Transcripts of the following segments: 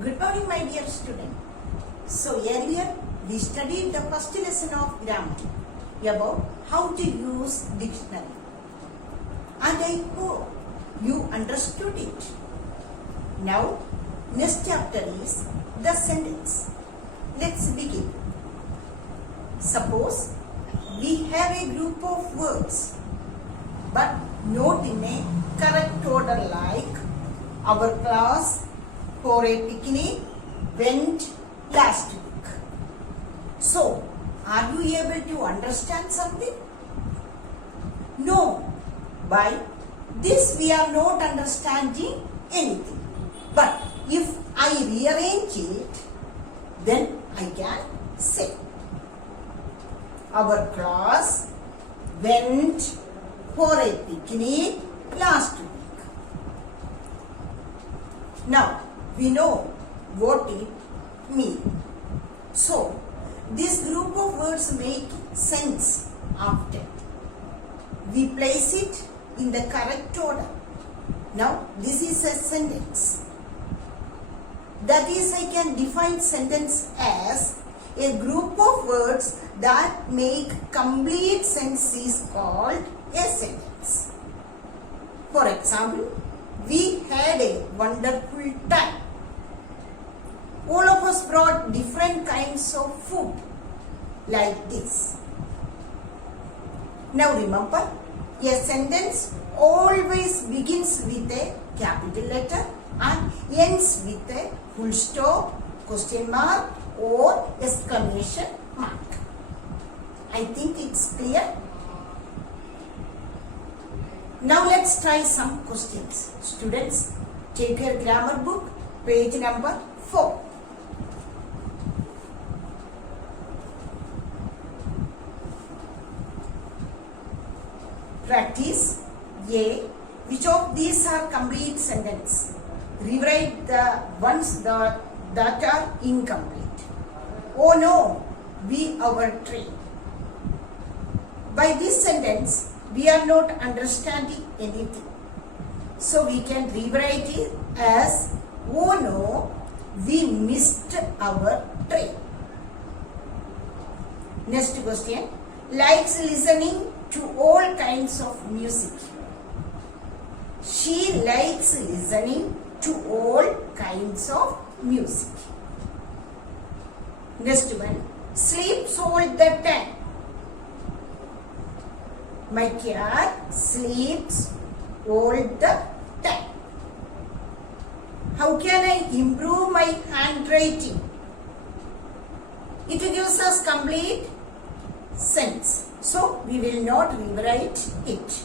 Good morning, my dear student. So earlier we studied the first lesson of grammar about how to use dictionary, and I hope you understood it. Now next chapter is the sentence. Let's begin. Suppose we have a group of words but not in a correct order, like our class for a picnic went last week. So, are you able to understand something? No. By this we are not understanding anything. But if I rearrange it, then I can say our class went for a picnic last week. Now, we know what it means. So, this group of words make sense after we place it in the correct order. Now, this is a sentence. That is, I can define sentence as a group of words that make complete sense is called a sentence. For example, we had a wonderful time. All of us brought different kinds of food, like this. Now remember, a sentence always begins with a capital letter and ends with a full stop, question mark or exclamation mark. I think it's clear. Now let's try some questions. Students, take your grammar book, page number 4. Practice A. Which of these are complete sentence? Rewrite the ones that are incomplete. Oh no, we our tree. By this sentence, we are not understanding anything. So we can rewrite it as, oh no, we missed our train. Next question. Likes listening to all kinds of music. She likes listening to all kinds of music. Next one. Sleeps all the time. My cat sleeps all the time. How can I improve my handwriting? It gives us complete sense. So, we will not rewrite it.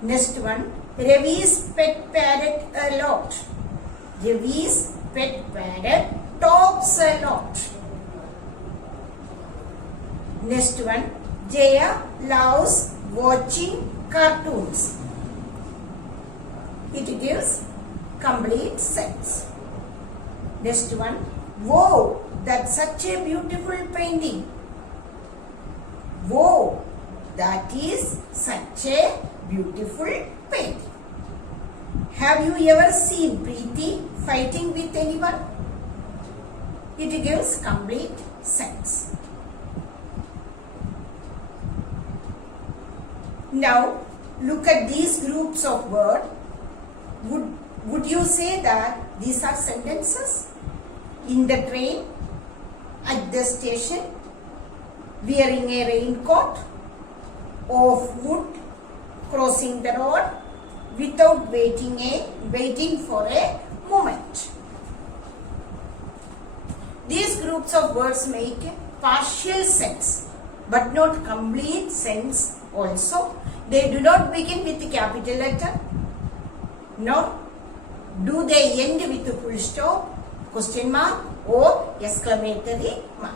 Next one. Ravi's pet parrot a lot. Ravi's pet parrot talks a lot. Next one. Jaya loves watching cartoons. It gives complete sense. Next one. Whoa, that's such a beautiful painting. Whoa, that is such a beautiful painting. Have you ever seen Preeti fighting with anyone? It gives complete sense. Now, look at these groups of words. Would you say that these are sentences? In the train, at the station, wearing a raincoat, off wood, crossing the road, without waiting for a moment. These groups of words make partial sense, but not complete sense also. They do not begin with the capital letter, nor do they end with a full stop, question mark or exclamatory mark.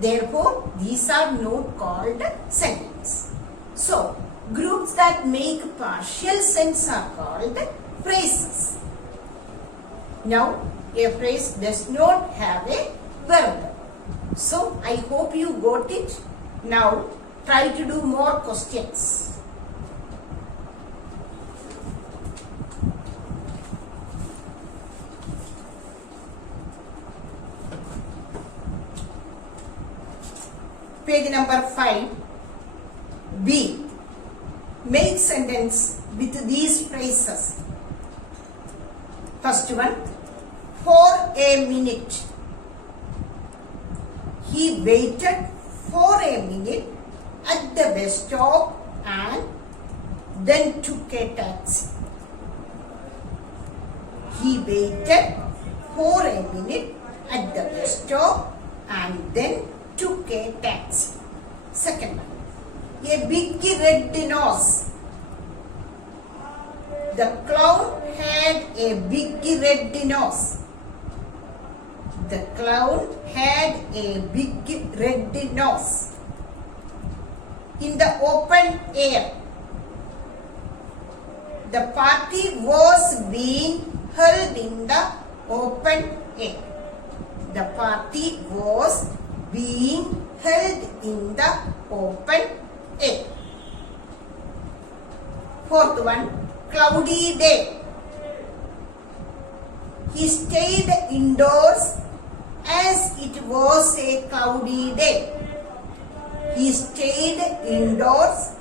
Therefore, these are not called sentences. So, groups that make partial sense are called phrases. Now, a phrase does not have a verb. So, I hope you got it. Now, try to do more questions. number 5. B. Make sentence with these phrases. First one. For a minute. He waited for a minute at the bus stop and then took a taxi. He waited for a minute at the bus stop and then took a taxi. Second one. A big red nose. The clown had a big red nose. The clown had a big red nose. In the open air. The party was being held in the open air. The party was being held in the open air. Fourth one, cloudy day. He stayed indoors as it was a cloudy day. He stayed indoors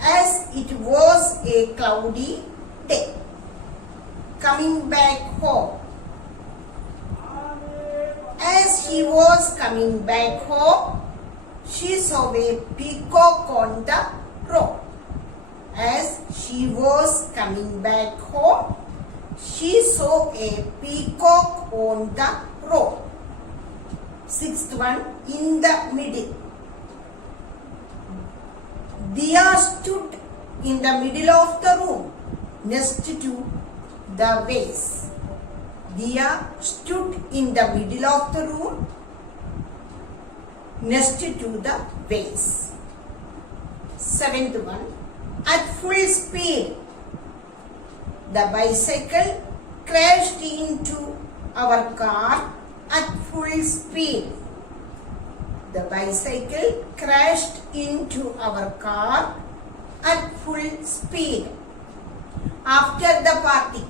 as it was a cloudy day. Coming back home. As he was coming back home, she saw a peacock on the road. As she was coming back home, she saw a peacock on the road. Sixth one, in the middle. Dia stood in the middle of the room next to the vase. Dia stood in the middle of the room next to the vase. Seventh one, at full speed. The bicycle crashed into our car at full speed. The bicycle crashed into our car at full speed. After the party.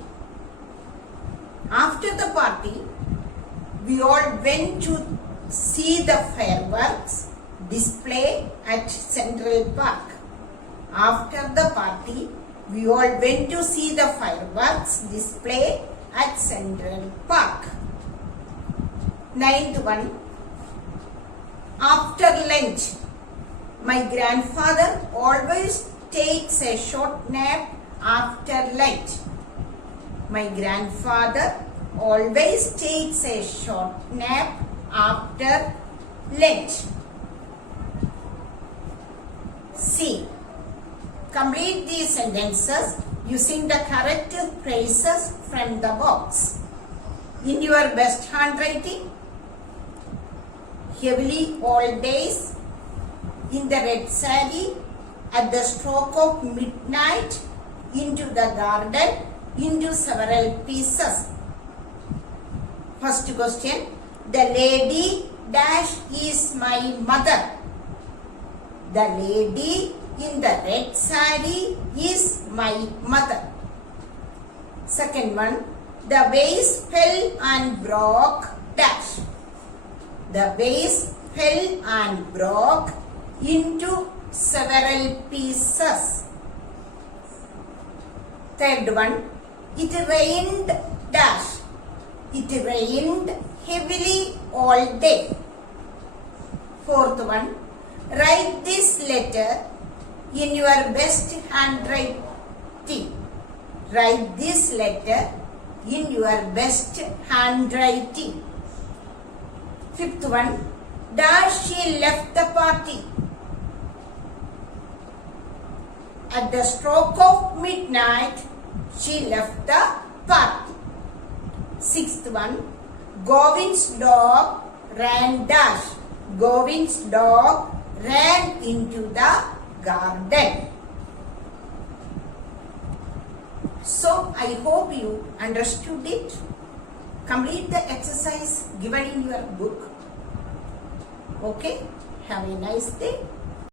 After the party, we all went to see the fireworks display at Central Park. After the party, we all went to see the fireworks display at Central Park. Ninth one, after lunch. My grandfather always takes a short nap after lunch. My grandfather always takes a short nap after lunch. C. Complete these sentences using the correct phrases from the box. In your best handwriting, heavily all days, in the red saree, at the stroke of midnight, into the garden, into several pieces. First question, the lady dash is my mother. The lady in the red saree is my mother. Second one, the vase fell and broke dash. The vase fell and broke into several pieces. Third one, it rained dash. It rained heavily all day. Fourth one, write this letter in your best handwriting. Write this letter in your best handwriting. Fifth one, dash she left the party. At the stroke of midnight, she left the party. Sixth one, Govind's dog ran dash. Govind's dog ran into the garden. So, I hope you understood it. Complete the exercise given in your book. Okay? Have a nice day.